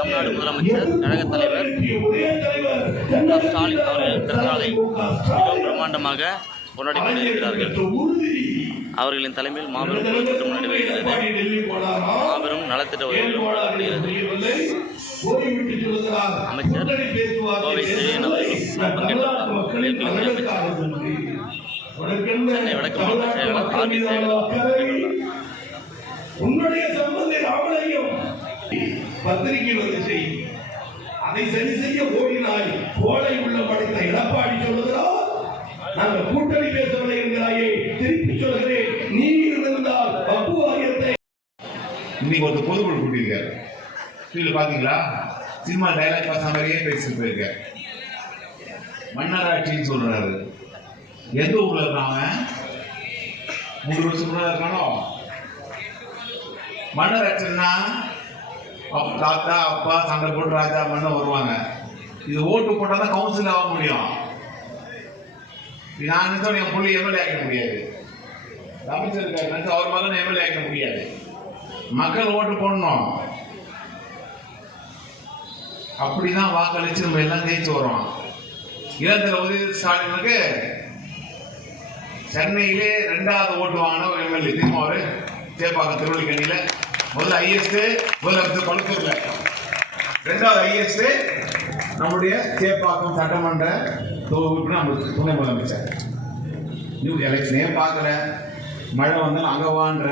தமிழ்நாடு முதலமைச்சர் கழகத் தலைவர் ஸ்டாலின் அவர்களின் பிறந்தநாளை மிகவும் பிரம்மாண்டமாக கொண்டாடி கொண்டிருக்கிறார்கள். அவர்களின் தலைமையில் மாபெரும் பொதுக்கூட்டம் நடைபெறுகிறது. மாபெரும் நலத்திட்ட உதவிகளும் வழங்கப்படுகிறது. அமைச்சர் கோவை செழியன் அவர்களும் பங்கேற்றுள்ளார். சென்னை வடக்கு மாவட்ட செயலாளர் ஆர்வி சேகர் உன்னுடைய சம்பந்தி ராமனையும் பத்திரிகை வந்து செய்யும். அதை சரி செய்ய ஓடினாய். கோலை உள்ள படைத்த எடப்பாடி சொல்லுகிறார், நாங்கள் கூட்டணி பேசவில்லை என்கிறாயே. திருப்பி சொல்கிறேன், நீ இருந்தால் பப்பு ஆகியத்தை இன்னைக்கு ஒரு பொதுக்குழு கூட்டியிருக்காரு. கீழே பாத்தீங்களா? சினிமா டைலாக் பாச மாதிரியே பேசிட்டு போயிருக்காரு. மன்னராட்சின்னு சொல்றாரு. எந்த ஊர்ல இருக்காங்க? 3 வருஷம் இருக்கானோ. மன்னராட்சின்னா தாத்தா அப்பா சண்டை போட்டு ராஜா மன்ன வருவாங்க. இது ஓட்டு போட்டாதான் கவுன்சில் ஆக முடியும். நான் நினைச்சா என் பிள்ளை எம்எல்ஏ ஆக்க முடியாது. அமைச்சர் நினைச்சா அவர் மகன் எம்எல்ஏ ஆக்க முடியாது. மக்கள் ஓட்டு போடணும். அப்படிதான் வாக்களிச்சு நம்ம எல்லாம் ஜெயிச்சு வரோம். இளந்தலை உதயநிதி ஸ்டாலினுக்கு சென்னையிலே 2வது ஓட்டு வாங்கின ஒரு எம்எல்ஏ தெரியுமா? அவரு சேப்பாக்கம் திருவள்ளிக்கணியில முதல்ல ஐஎஸ்ட், முதலமைச்சர் பழுத்தூர்ல, 2வது ஐஎஸ்ட் நம்முடைய சேப்பாக்கம் சட்டமன்ற உறுப்பினர் துணை முதலமைச்சர். நியூ எலெக்ஷனே பார்க்கல. மழை வந்தாலும் அங்க வான்ற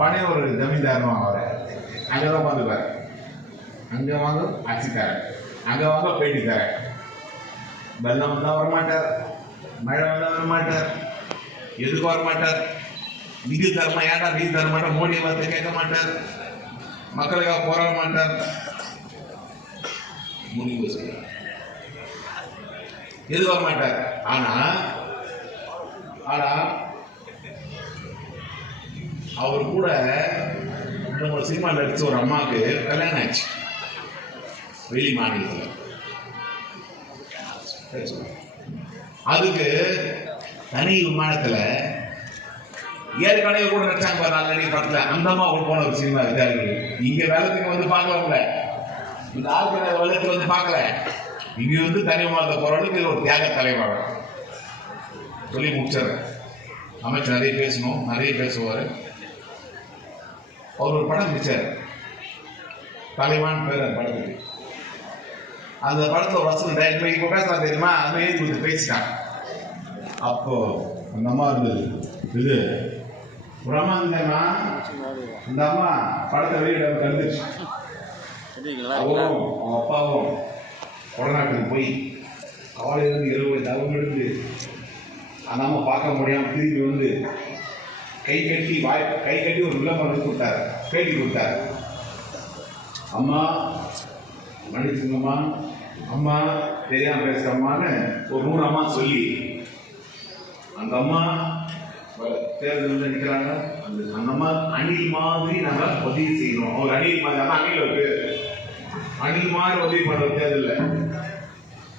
பழைய ஒரு ஜமீன்தார் வாங்க, அங்கதான் வந்துப்பாரு. அங்க வாங்க ஆட்சிக்காரன், அங்க வாங்க பேட்டிக்காரன். வெள்ளம் வந்தா வரமாட்டார், மழை வந்தா வரமாட்டார், எதுக்கு வரமாட்டார். நிதி தரமா, ஏடா நிதி தர மாட்டார். மோடியை பார்த்து கேட்க மாட்டார். மக்களுக்காக போராட மாட்டார். முடிவு எது வர மாட்டார். ஆனா அவர் கூட நம்ம சினிமா நடிச்ச ஒரு அம்மாவுக்கு கல்யாணம் ஆச்சு வெளி மாநிலத்தில். அதுக்கு தனி விமானத்துல ஏற்கனவே கூட நடிச்சாங்க பாரு. ஆல்ரெடி படத்துல அந்த அம்மா கூட போன ஒரு சினிமா இருக்கு. இங்க வேலைக்கு வந்து பார்க்கல, இந்த ஆட்கள் வேலைக்கு வந்து பார்க்கல. இங்க வந்து தனி விமானத்தை போறவங்களுக்கு ஒரு தியாக தலைவர் சொல்லி முடிச்சாரு. அமைச்சர் நிறைய பேசணும், நிறைய பேசுவாரு. அவர் ஒரு படம் நடிச்சார், தலைவான் பேர். அந்த படத்துக்கு அந்த படத்துல வசனம் இப்ப பேசலாம் தெரியுமா? அந்த எழுதி கொடுத்து பேசிட்டான். அப்போ அந்த அம்மா இருந்தது, இது ஒரு அம்மா இருந்தேன்னா இந்த அம்மா படத்தை வெளியிட கருந்துச்சு. அவரும் அவன் அப்பாவும் கொடநாட்டுக்கு போய் காலையிலிருந்து 70 தவம் எடுத்து அந்த அம்மா பார்க்க முடியாம திரும்பி வந்து கை கட்டி ஒரு விளம்பரம் கொடுத்தாரு, பேட்டி கொடுத்தாரு. அம்மா மன்னிச்சுங்கம்மா, அம்மா தெரியாம பேசுறம்மான்னு ஒரு 100 அம்மா சொல்லி அந்த அம்மா தேர்தல் நிற்கிறாங்க. அந்த அம்மா அணில் மாதிரி நாங்க உதவி செய்யணும். ஒரு அணில் மாதிரி, அதான் அணில் இருக்கு, அணில் மாதிரி உதவி பண்ற தேர்தல்.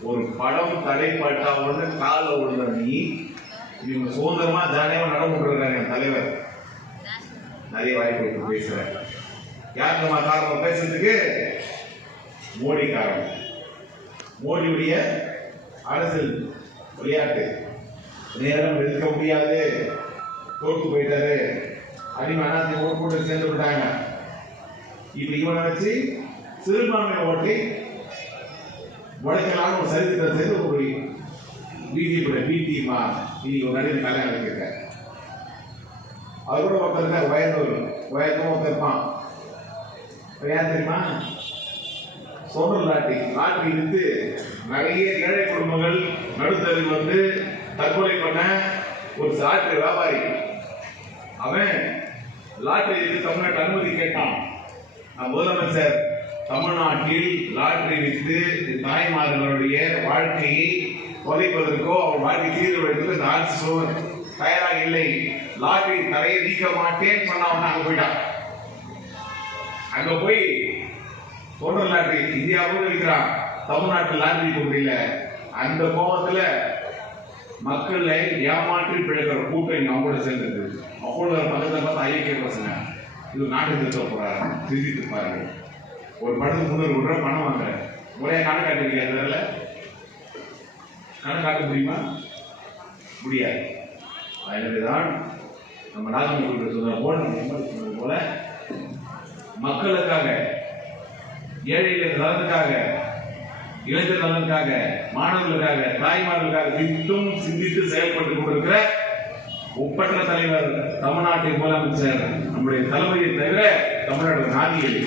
ஒரு படம் தடைப்பட்டா உடனே கால விழுந்த நீ இவங்க சுதந்திரமா ஜாலியாக நடந்துருக்காங்க. தலைவர் நிறைய வாய்ப்பு பேசுறேன். யாருக்கு காரணம் பேசுறதுக்கு? மோடி காரணம். மோடியுடைய அரசியல் விளையாட்டு நேரம் எதிர்க்க முடியாது. தோற்று போயிட்டாரு. அடிமனாத்தி ஓட்டு போட்டு சேர்ந்து விட்டாங்க. இப்ப இவனை வச்சு சிறுபான்மை ஓட்டை உடைக்கலான ஒரு சரித்திரம் செய்து ஒரு பிஜேபி பிடிமா இன்னைக்கு ஒரு நடிகர் கல்யாணம் வச்சிருக்க. அது கூட ஒருத்தர் வயதும் ஒருத்தர் இருப்பான். ஏன் தெரியுமா? சோழர் லாட்டரி இருந்து நிறைய ஏழை குடும்பங்கள் நடுத்தரில் வந்து தற்கொலை பண்ண ஒரு சாட்டு வியாபாரி. அவன் லாட்டரி தமிழ்நாட்டு அனுமதி கேட்டான். முதலமைச்சர் தமிழ்நாட்டில் லாட்டரி விற்று தாய்மார்களுடைய வாழ்க்கையை குறைப்பதற்கோ அவர் வாழ்க்கை சீர்குலைப்பதற்கு இந்த அரசு தயாராக இல்லை. லாட்டரி தரையை நீக்க மாட்டேன்னு சொன்னவன் அங்க போயிட்டான். அங்க போய் சோழர் லாட்டரி இந்தியாவும் இருக்கிறான், தமிழ்நாட்டில் லாட்டரி முடியல. அந்த கோபத்துல மக்களை ஏமாற்றி பிழைக்கிற கூட்டம் அவங்களோட சேர்ந்தது. அப்போது பக்கத்தில் பார்த்தா ஐக்கிய பசங்க இது நாட்டு நிறுத்த போறாரு சிந்தித்து பாருங்க. ஒரு படத்துக்கு 300 கோடி ரூபாய் பணம் வாங்குற முறையா கணக்கு காட்டுறீங்க. அதனால கணக்கு காட்ட முடியுமா? முடியாது. எனவேதான் நம்ம நாகமணி சொன்னது போல மக்களுக்காக, ஏழைகள் நலனுக்காக, இளைஞர் நலனுக்காக, மாணவர்களுக்காக, தாய்மார்களுக்காக திட்டம் சிந்தித்து செயல்பட்டு கொண்டிருக்கிற ஒப்பற்ற தலைவர் தமிழ்நாட்டின் முதலமைச்சர் நம்முடைய தலைமையை தவிர தமிழ்நாடு நாதிகள்.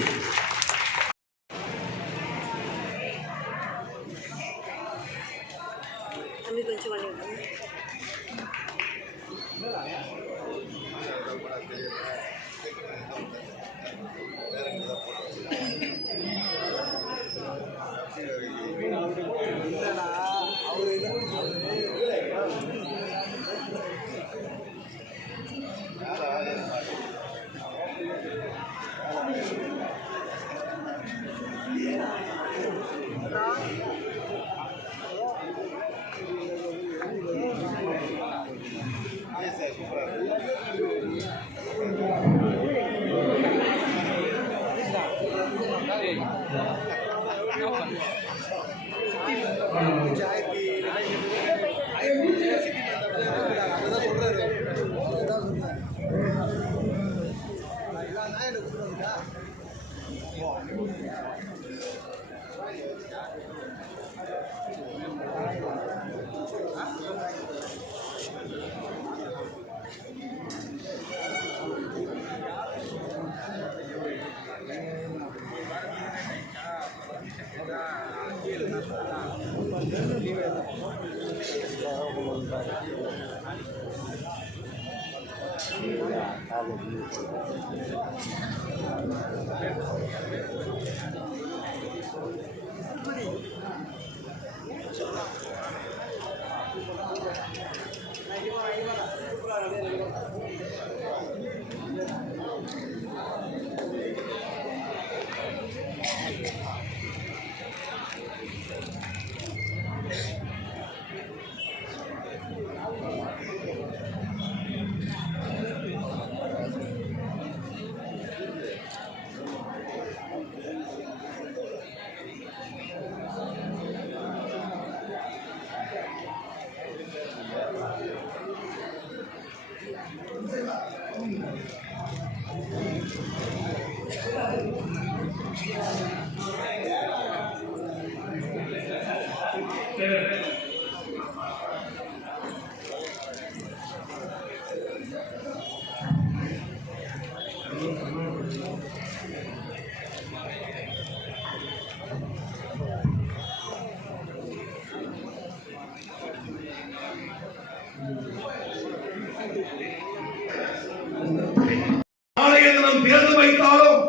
தேர்தல் வைத்தாலும்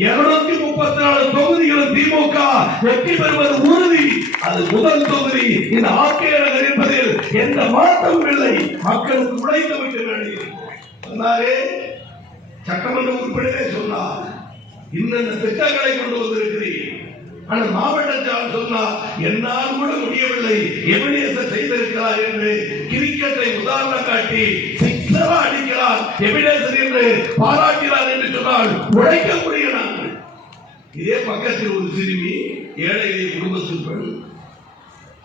234 தொகுதிகளும் திமுக வெற்றி பெறுவது உறுதி. அது முதல் தொகுதி. இந்த ஆட்சியர் இருப்பதில் எந்த மாற்றமும் இல்லை. மக்களுக்கு உழைத்து விட்டு சொன்னாரே, சட்டமன்ற உறுப்பினரே சொன்னார், இன்னென்ன திட்டங்களை கொண்டு வந்திருக்கிறீர். ஆனால் மாவட்ட செயலாளர் சொன்னார், என்னால் கூட முடியவில்லை, எபினேசர் செய்திருக்கிறார் என்று கிரிக்கெட்டை உதாரணம் காட்டி சிக்ஸரா அடிக்கிறார் எபினேசர் என்று பாராட்டினார் என்று சொன்னால் உழைக்கக்கூடிய நாங்கள். இதே பக்கத்தில் ஒரு சிறுமி, ஏழை குடும்பத்தில் பெண்,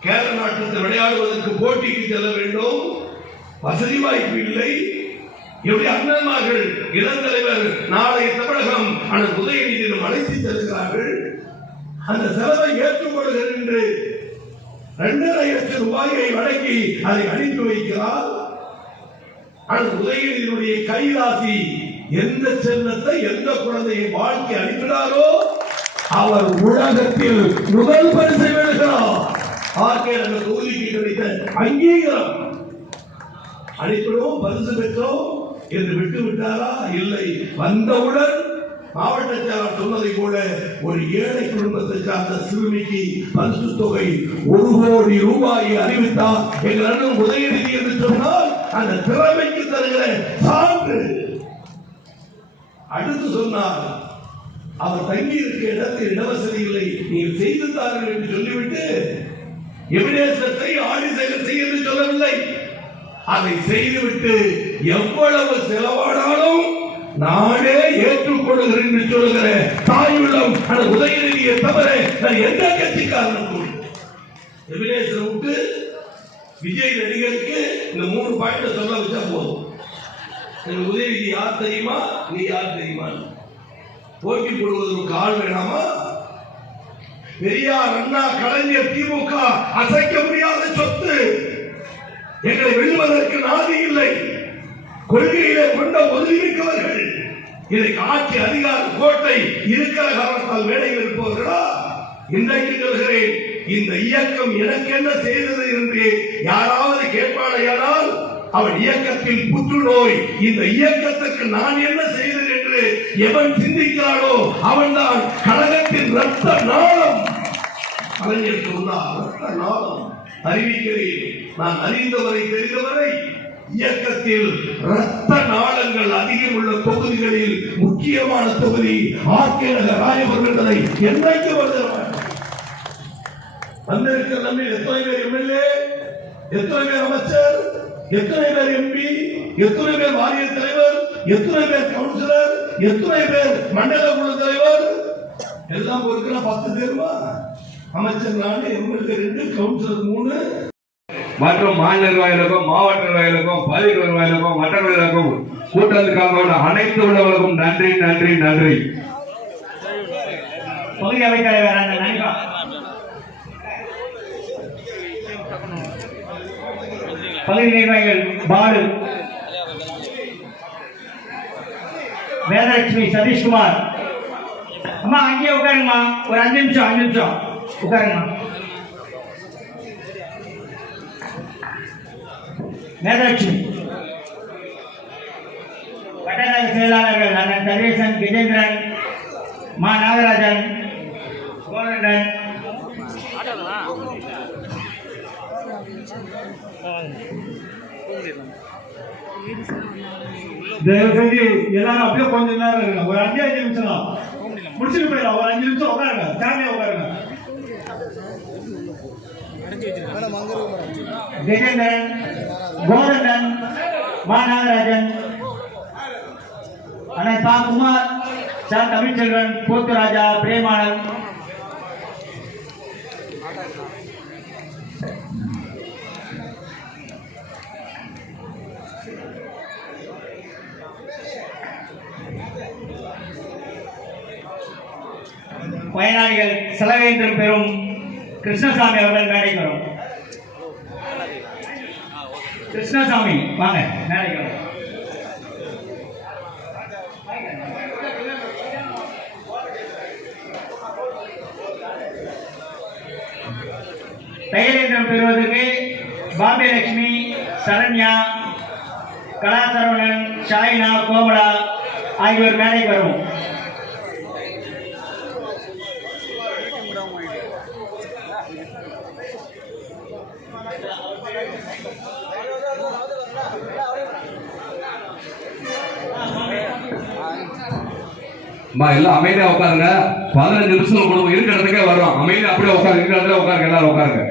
கேரள நாட்டில் விளையாடுவதற்கு போட்டிக்கு செல்ல வேண்டும், வசதி வாய்ப்பு இல்லை. எப்படி அண்ணன்மார்கள் இளந்தலைவர் நாளை தமிழகம் ஆனால் உதயநிதியிடம் அழைத்து செல்கிறார்கள். அந்த செலவை ஏற்றுக்கொள்கிறேன் என்று 2.5 லட்சம் ரூபாயை வழங்கி அதை அனுப்பி வைக்கிறார். அந்த உதயநிதியினுடைய கைராசி எந்த செல்லத்தை எந்த குழந்தையை வாழ்க்கை அனுப்பினாரோ அவர் உலகத்தில் முதல் பரிசை வெல்கிறார். ஆர்கேட் அந்த தொகுதிக்கு கிடைத்த அங்கீகாரம். அனுப்பினோம், பரிசு பெற்றோம் என்று விட்டு விட்டாரா? இல்லை. வந்தவுடன் மாவட்ட செயலாளர் சொன்னதை போல ஒரு ஏழை குடும்பத்தை சார்ந்த சிறுமிக்கு பரிசு தொகை 1 கோடி ரூபாயை அறிவித்தார். எங்கள் அண்ணன் உதயநிதி என்று சொன்னால் அந்த திறமைக்கு தருகிற சான்று. அடுத்து சொன்னார், அவர் தங்கி இருக்க இடத்தில் இடவசதி இல்லை, நீங்கள் செய்து தாருங்கள் என்று சொல்லிவிட்டு எபினேசத்தை ஆடிசைகள் செய்ய என்று சொல்லவில்லை. அதை செய்துவிட்டு எவ்வளவு செலவானாலும் நானே ஏற்றுக்கொள்கிறேன் என்று சொல்லுகிற தாயுள்ளம் அந்த உதயநிதியை தவிர எந்த கட்சிக்காரனுக்கும் எபினேசரை விட்டு விஜய் நடிகருக்கு இந்த 3 பாயிண்ட் சொல்ல வச்சா போதும். உதயநிதி யார் தெரியுமா, நீ யார் தெரியுமா, போட்டி போடுவதற்கு ஆள் வேணாமா? பெரியார், அண்ணா, கலைஞர், திமுக அசைக்க முடியாத சொத்து. எங்களை வெல்வதற்கு நாதி இல்லை. கொள்கையிலே கொண்ட உறுதிமிக்கவர்கள். இதற்கு ஆட்சி அதிகார கோட்டை இருக்கிற காரணத்தால் வேலையில் இருப்பவர்களா? இன்றைக்கு சொல்கிறேன், இந்த இயக்கம் எனக்கு என்ன செய்தது என்று யாராவது கேட்பானையானால் அவன் இயக்கத்தில் புற்றுநோய். இந்த இயக்கத்துக்கு நான் என்ன செய்தேன் என்று எவன் சிந்திக்கிறானோ அவன்தான் கழகத்தின் ரத்த நாளம். கலைஞர் சொன்னார், ரத்த நாளம். அறிவிக்கிறேன், நான் அறிந்தவரை தெரிந்தவரை இயக்கத்தில் ரத்த நாளங்கள் அதிகம் உள்ள தொகுதிகளில் முக்கியமான தொகுதி ஆர்கே நகர் ராயபுரம் என்பதை என்றைக்கு வந்திருக்கிற நம்ம எத்தனை பேர் எம்எல்ஏ, எத்தனை பேர் அமைச்சர், எத்தனை பேர் எம்பி, எத்தனை பேர் வாரிய தலைவர், எத்தனை பேர் கவுன்சிலர், எத்தனை பேர் மண்டல குழு தலைவர், எல்லாம் இருக்கிற 10 பேருமா? அமைச்சர் 4, எம்எல்ஏ 2, கவுன்சிலர் 3 மற்றும் மாநில நிர்வாகிகளுக்கும் மாவட்ட நிர்வாகிகளுக்கும் பகுதி நிர்வாகிகளுக்கும் மற்ற நிர்வாகிகளுக்கும் கூட்டத்துக்காக அனைத்து உள்ளவர்களுக்கும் நன்றி நன்றி நன்றி. பகுதி அவைத்தலைவர் பகுதி நிர்வாகிகள் பாலு, வேதலட்சுமி, சதீஷ்குமார். அம்மா அங்கேயே உட்காருங்கம்மா, ஒரு 5 நிமிஷம் உட்காருங்கம்மா. வேதலட்சுமி, வட்டநகர செயலாளர்கள் அண்ணன் சர்வேசன், கஜேந்திரன், மா நாகராஜன், கோரண்டன், தயவு செஞ்சு எல்லாரும் அப்படியே கொஞ்ச நேரம் இருங்க. ஒரு 5 நிமிஷம் தான் முடிச்சுட்டு போயிடலாம். ஒரு 5 நிமிஷம் உட்காருங்க, ஃபேமிலியா உட்காருங்க. கஜேந்திரன், கோரண்டன், மா நாகராஜன், அண்ணன் தா குமார், சா தமிழ்ச்செல்வன், போத்துராஜா, பிரேமானந்த், பயனாளிகள் செலவேந்திரம் பெறும் கிருஷ்ணசாமி அவர்கள் மேடைக்கு வரும். கிருஷ்ணசாமி வாங்க மேடைக்கு வரும். பெயரேந்திரம் பெறுவதற்கு பாம்பே லட்சுமி, சரண்யா, கலாசரவணன், ஷாயினா, கோமலா ஆகியோர் மேடைக்கு வரும். எல்லாம் அமைதியா உட்காருங்க. 15 நிமிஷம் கொடுங்க, இருக்கிற இடத்துக்கே வரும். அமைதியா அப்படியே உட்காரு, இருக்கிற இடத்துல உட்காருங்க, எல்லாரும் உட்காருங்க.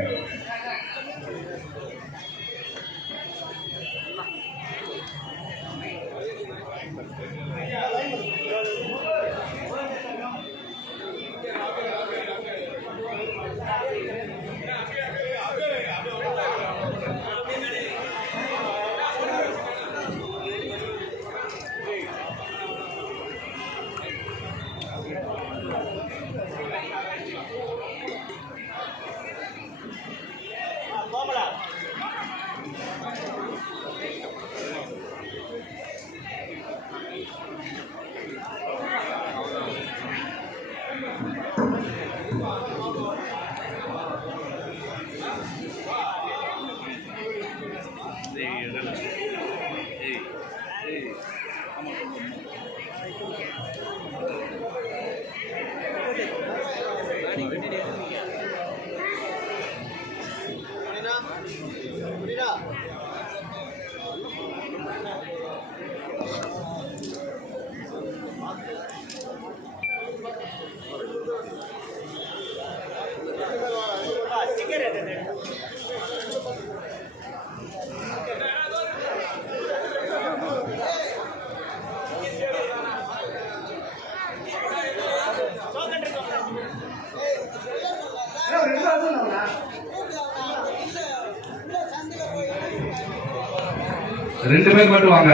2 பேர் மட்டும் வாங்க.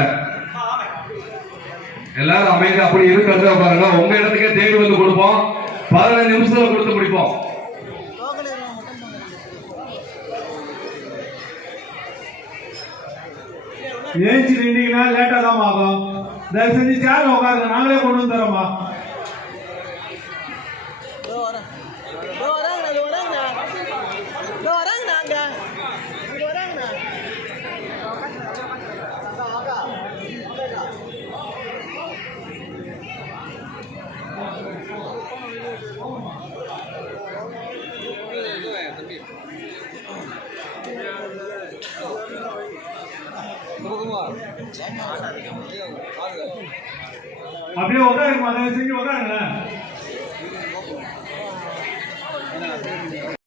எல்லாரும் அமைதி அப்படி இருக்கிறத பாருங்க. உங்க இடத்துக்கே தேடி வந்து கொடுப்போம். 15 நிமிஷத்துல கொடுத்து முடிப்போம். ஏஞ்சி நின்றீங்கன்னா லேட்டா தான் ஆகும். தயவு செஞ்சு சேர்ல உட்காருங்க, நாங்களே கொண்டு வந்து தரோமா. அப்படியே உட்காருங்க, தயவு செஞ்சு உட்காருங்க.